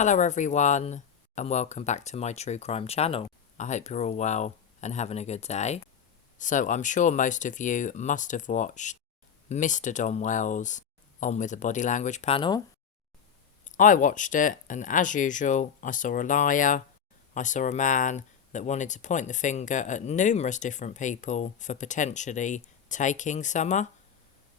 Hello everyone and welcome back to my true crime channel. I hope you're all well and having a good day. So I'm sure most of you must have watched Mr. DonWells on with the body language panel. I watched it and as usual I saw a liar. I saw a man that wanted to point the finger at numerous different people for potentially taking Summer.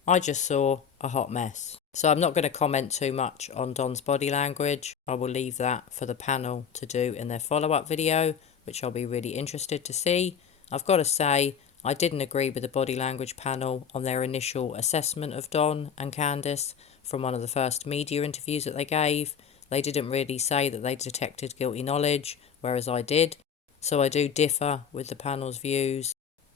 I just saw a hot mess. So I'm not going to comment too much on Don's body language. I will leave that for the panel to do in their follow-up video, which I'll be really interested to see. I've got to say, I didn't agree with the body language panel on their initial assessment of Don and Candace from one of the first media interviews that they gave. They didn't really say that they detected guilty knowledge, whereas I did. So I do differ with the panel's views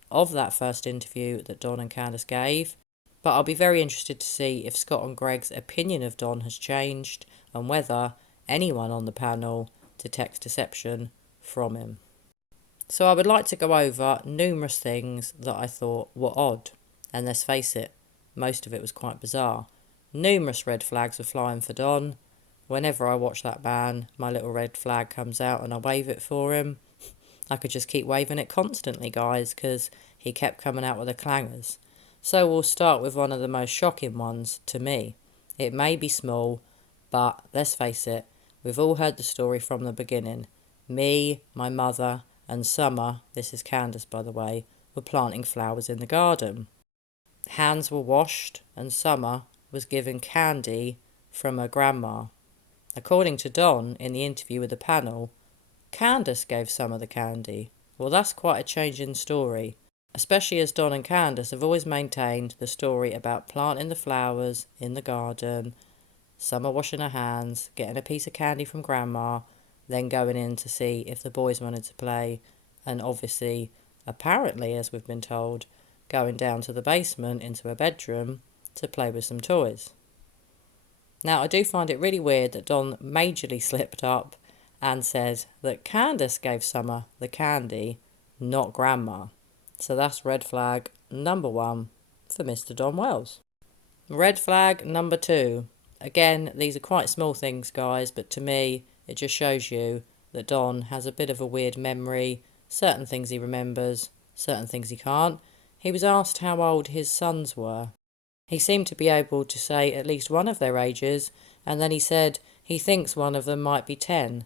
of that first interview that Don and Candace gave. But I'll be very interested to see if Scott and Greg's opinion of Don has changed and whether anyone on the panel detects deception from him. So I would like to go over numerous things that I thought were odd. And let's face it, most of it was quite bizarre. Numerous red flags were flying for Don. Whenever I watch that man, my little red flag comes out and I wave it for him. I could just keep waving it constantly, guys, because he kept coming out with the clangers. So we'll start with one of the most shocking ones to me. It may be small, but let's face it, we've all heard the story from the beginning. Me, my mother, and Summer, this is Candace by the way, were planting flowers in the garden. Hands were washed and Summer was given candy from her grandma. According to Don, in the interview with the panel, Candace gave Summer the candy. Well, that's quite a change in story. Especially as Don and Candace have always maintained the story about planting the flowers in the garden, Summer washing her hands, getting a piece of candy from Grandma, then going in to see if the boys wanted to play, and obviously, apparently, as we've been told, going down to the basement into her bedroom to play with some toys. Now, I do find it really weird that Don majorly slipped up and said that Candace gave Summer the candy, not Grandma. So that's red flag number 1 for Mr. DonWells. Red flag number 2. Again, these are quite small things, guys, but to me, it just shows you that Don has a bit of a weird memory. Certain things he remembers, certain things he can't. He was asked how old his sons were. He seemed to be able to say at least one of their ages, and then he said he thinks one of them might be 10.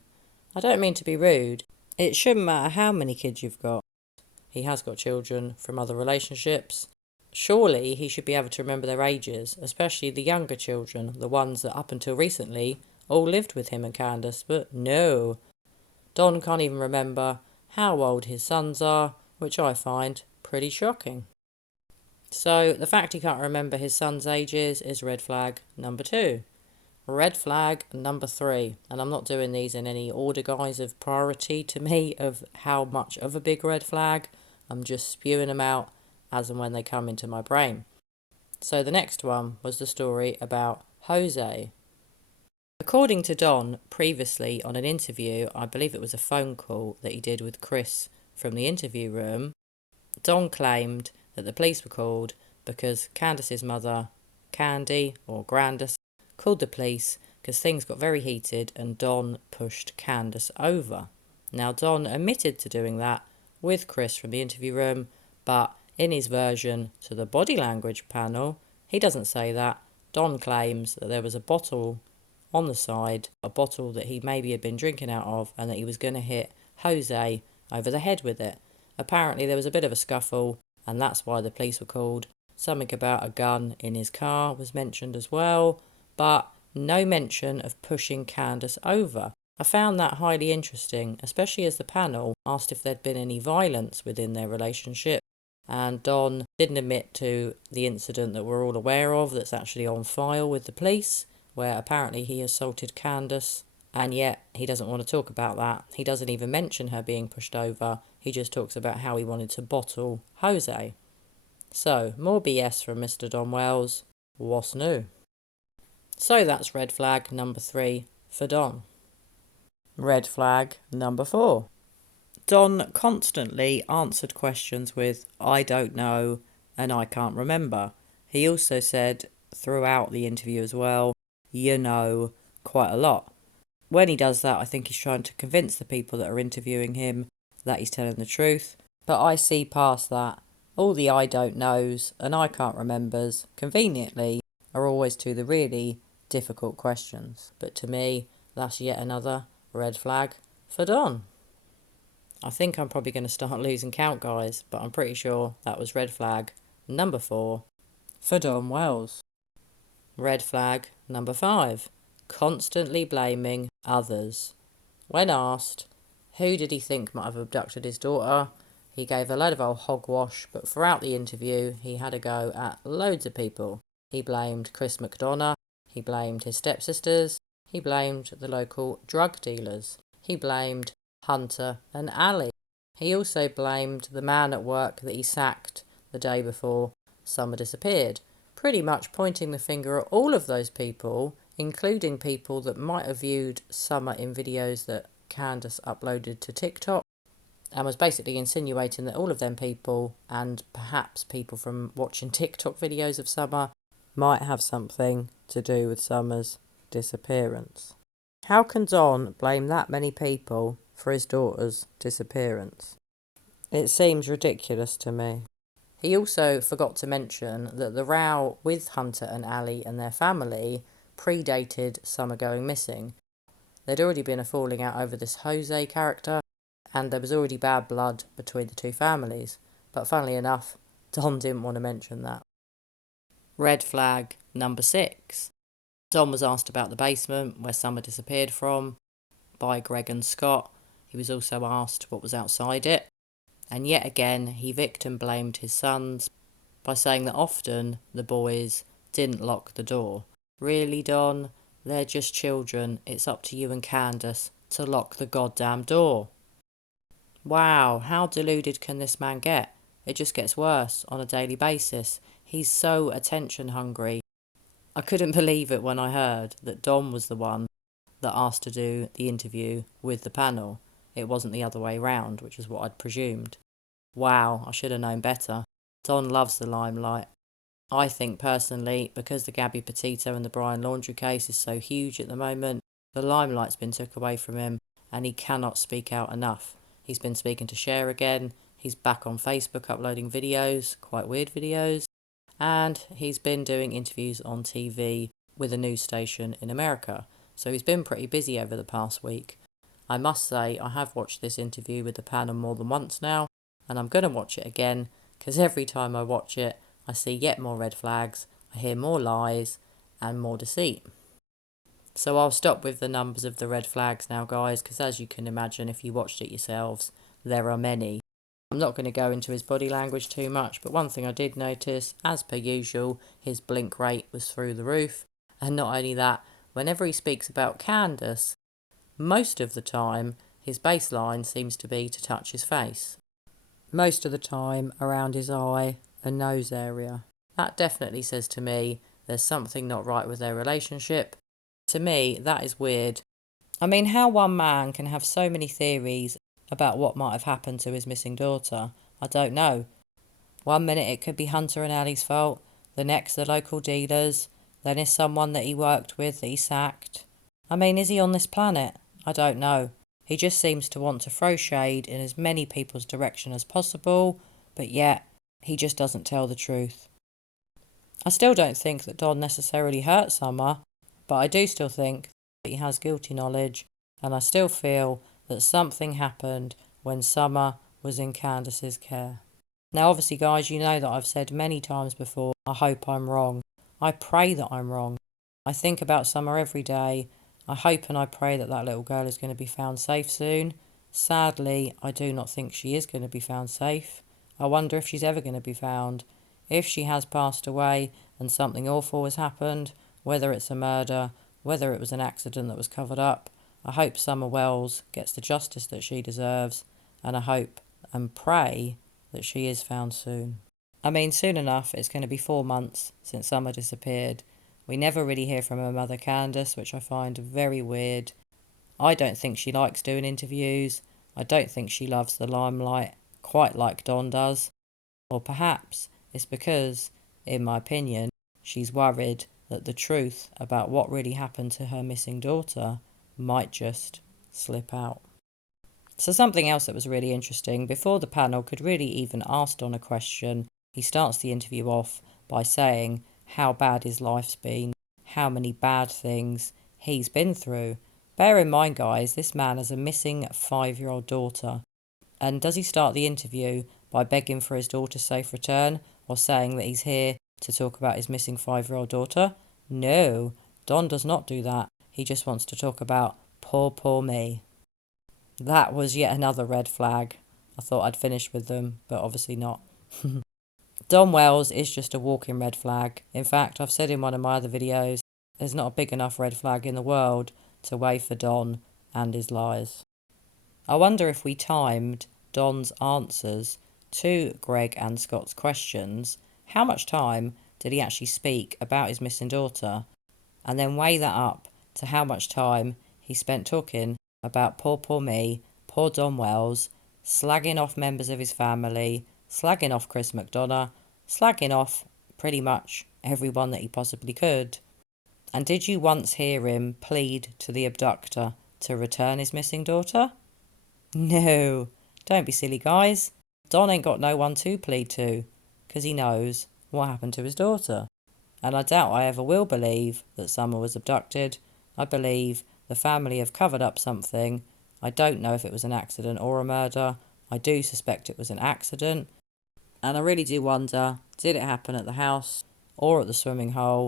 I don't mean to be rude. It shouldn't matter how many kids you've got. He has got children from other relationships. Surely he should be able to remember their ages, especially the younger children, the ones that up until recently all lived with him and Candace, but no. Don can't even remember how old his sons are, which I find pretty shocking. So the fact he can't remember his sons' ages is red flag number 2. Red flag number 3, and I'm not doing these in any order, guys, of priority to me of how much of a big red flag. I'm just spewing them out as and when they come into my brain. So the next one was the story about Jose. According to Don, previously on an interview, I believe it was a phone call that he did with Chris from the interview room, Don claimed that the police were called because Candace's mother, Candy, or Grandis, called the police because things got very heated and Don pushed Candace over. Now Don admitted to doing that with Chris from the interview room, but in his version to the body language panel, he doesn't say that. Don claims that there was a bottle on the side, a bottle that he maybe had been drinking out of, and that he was going to hit Jose over the head with it. Apparently there was a bit of a scuffle, and that's why the police were called. Something about a gun in his car was mentioned as well, but no mention of pushing Candace over. I found that highly interesting, especially as the panel asked if there'd been any violence within their relationship, and Don didn't admit to the incident that we're all aware of that's actually on file with the police, where apparently he assaulted Candace, and yet he doesn't want to talk about that. He doesn't even mention her being pushed over. He just talks about how he wanted to bottle Jose. So, more BS from Mr. DonWells. What's new? So that's red flag number 3 for Don. Red flag number 4. Don constantly answered questions with, I don't know, and I can't remember. He also said throughout the interview as well, you know, quite a lot. When he does that, I think he's trying to convince the people that are interviewing him that he's telling the truth. But I see past that. All the I don't knows and I can't remembers, conveniently, are always to the really difficult questions. But to me, that's yet another red flag for Don. I think I'm probably going to start losing count, guys, but I'm pretty sure that was red flag number 4 for DonWells. Red flag number 5. Constantly blaming others. When asked who did he think might have abducted his daughter, he gave a load of old hogwash, but throughout the interview he had a go at loads of people. He blamed Chris McDonough, he blamed his stepsisters, he blamed the local drug dealers, he blamed Hunter and Ali. He also blamed the man at work that he sacked the day before Summer disappeared, pretty much pointing the finger at all of those people, including people that might have viewed Summer in videos that Candace uploaded to TikTok, and was basically insinuating that all of them people, and perhaps people from watching TikTok videos of Summer, might have something to do with Summer's disappearance. How can Don blame that many people for his daughter's disappearance? It seems ridiculous to me. He also forgot to mention that the row with Hunter and Ali and their family predated Summer going missing. There'd already been a falling out over this Jose character, and there was already bad blood between the two families. But funnily enough, Don didn't want to mention that. Red flag number 6. Don was asked about the basement where Summer disappeared from by Greg and Scott. He was also asked what was outside it. And yet again, he victim blamed his sons by saying that often the boys didn't lock the door. Really, Don? They're just children. It's up to you and Candace to lock the goddamn door. Wow, how deluded can this man get? It just gets worse on a daily basis. He's so attention hungry. I couldn't believe it when I heard that Don was the one that asked to do the interview with the panel. It wasn't the other way round, which is what I'd presumed. Wow, I should have known better. Don loves the limelight. I think personally, because the Gabby Petito and the Brian Laundrie case is so huge at the moment, the limelight's been took away from him and he cannot speak out enough. He's been speaking to Cher again, he's back on Facebook uploading videos, quite weird videos, and he's been doing interviews on TV with a news station in America. So he's been pretty busy over the past week. I must say, I have watched this interview with the panel more than once now, and I'm going to watch it again, because every time I watch it, I see yet more red flags, I hear more lies, and more deceit. So I'll stop with the numbers of the red flags now, guys, because as you can imagine, if you watched it yourselves, there are many. I'm not going to go into his body language too much, but one thing I did notice, as per usual, his blink rate was through the roof. And not only that, whenever he speaks about Candace, most of the time, his baseline seems to be to touch his face. Most of the time around his eye and nose area. That definitely says to me there's something not right with their relationship. To me, that is weird. I mean, how one man can have so many theories about what might have happened to his missing daughter, I don't know. One minute it could be Hunter and Ali's fault, the next the local dealers, then it's someone that he worked with that he sacked. I mean, is he on this planet? I don't know. He just seems to want to throw shade in as many people's direction as possible, but yet he just doesn't tell the truth. I still don't think that Don necessarily hurt Summer, but I do still think that he has guilty knowledge, and I still feel that something happened when Summer was in Candace's care. Now obviously guys, you know that I've said many times before, I hope I'm wrong. I pray that I'm wrong. I think about Summer every day. I hope and I pray that that little girl is going to be found safe soon. Sadly, I do not think she is going to be found safe. I wonder if she's ever going to be found. If she has passed away and something awful has happened, whether it's a murder, whether it was an accident that was covered up, I hope SummerWells gets the justice that she deserves, and I hope and pray that she is found soon. I mean, soon enough, it's going to be 4 months since Summer disappeared. We never really hear from her mother Candace, which I find very weird. I don't think she likes doing interviews. I don't think she loves the limelight quite like Don does. Or perhaps it's because, in my opinion, she's worried that the truth about what really happened to her missing daughter might just slip out. So something else that was really interesting, before the panel could really even ask Don a question, he starts the interview off by saying how bad his life's been, how many bad things he's been through. Bear in mind, guys, this man has a missing 5-year-old daughter. And does he start the interview by begging for his daughter's safe return or saying that he's here to talk about his missing 5-year-old daughter? No, Don does not do that. He just wants to talk about poor me. That was yet another red flag. I thought I'd finished with them, but obviously not. DonWells is just a walking red flag. In fact, I've said in one of my other videos, there's not a big enough red flag in the world to weigh for Don and his lies. I wonder if we timed Don's answers to Greg and Scott's questions, how much time did he actually speak about his missing daughter, and then weigh that up to how much time he spent talking about poor me, poor DonWells, slagging off members of his family, slagging off Chris McDonough, slagging off pretty much everyone that he possibly could. And did you once hear him plead to the abductor to return his missing daughter? No, don't be silly, guys. Don ain't got no one to plead to, because he knows what happened to his daughter. And I doubt I ever will believe that Summer was abducted. I believe the family have covered up something. I don't know if it was an accident or a murder. I do suspect it was an accident. And I really do wonder, did it happen at the house or at the swimming hole?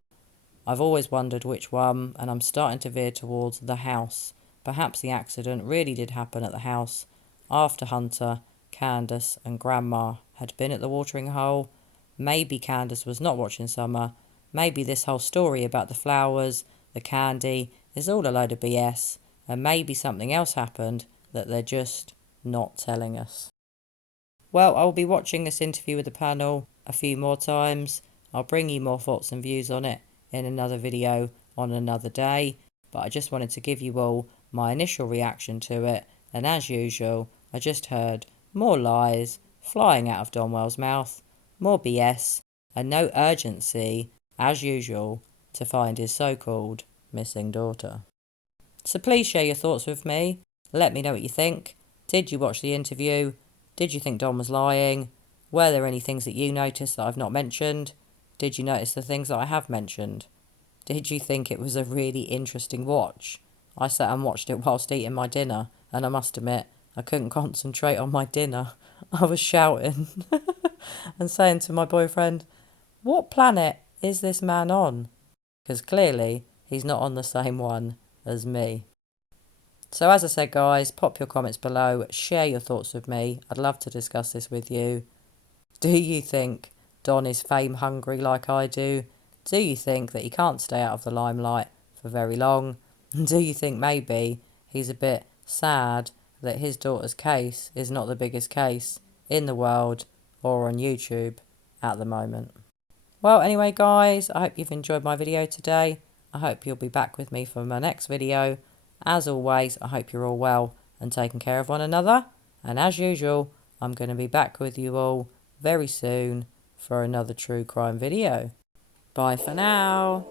I've always wondered which one, and I'm starting to veer towards the house. Perhaps the accident really did happen at the house after Hunter, Candace and Grandma had been at the watering hole. Maybe Candace was not watching Summer. Maybe this whole story about the flowers, the candy, is all a load of BS. And maybe something else happened that they're just not telling us. Well, I'll be watching this interview with the panel a few more times. I'll bring you more thoughts and views on it in another video on another day. But I just wanted to give you all my initial reaction to it. And as usual, I just heard more lies flying out of DonWells' mouth, more BS, and no urgency, as usual, to find his so-called missing daughter. So please share your thoughts with me. Let me know what you think. Did you watch the interview? Did you think Don was lying? Were there any things that you noticed that I've not mentioned? Did you notice the things that I have mentioned? Did you think it was a really interesting watch? I sat and watched it whilst eating my dinner, and I must admit, I couldn't concentrate on my dinner. I was shouting and saying to my boyfriend, what planet is this man on? Because clearly he's not on the same one as me. So as I said, guys, pop your comments below, share your thoughts with me. I'd love to discuss this with you. Do you think Don is fame hungry like I do? Do you think that he can't stay out of the limelight for very long? Do you think maybe he's a bit sad that his daughter's case is not the biggest case in the world or on YouTube at the moment? Well, anyway, guys, I hope you've enjoyed my video today. I hope you'll be back with me for my next video. As always, I hope you're all well and taking care of one another. And as usual, I'm going to be back with you all very soon for another true crime video. Bye for now.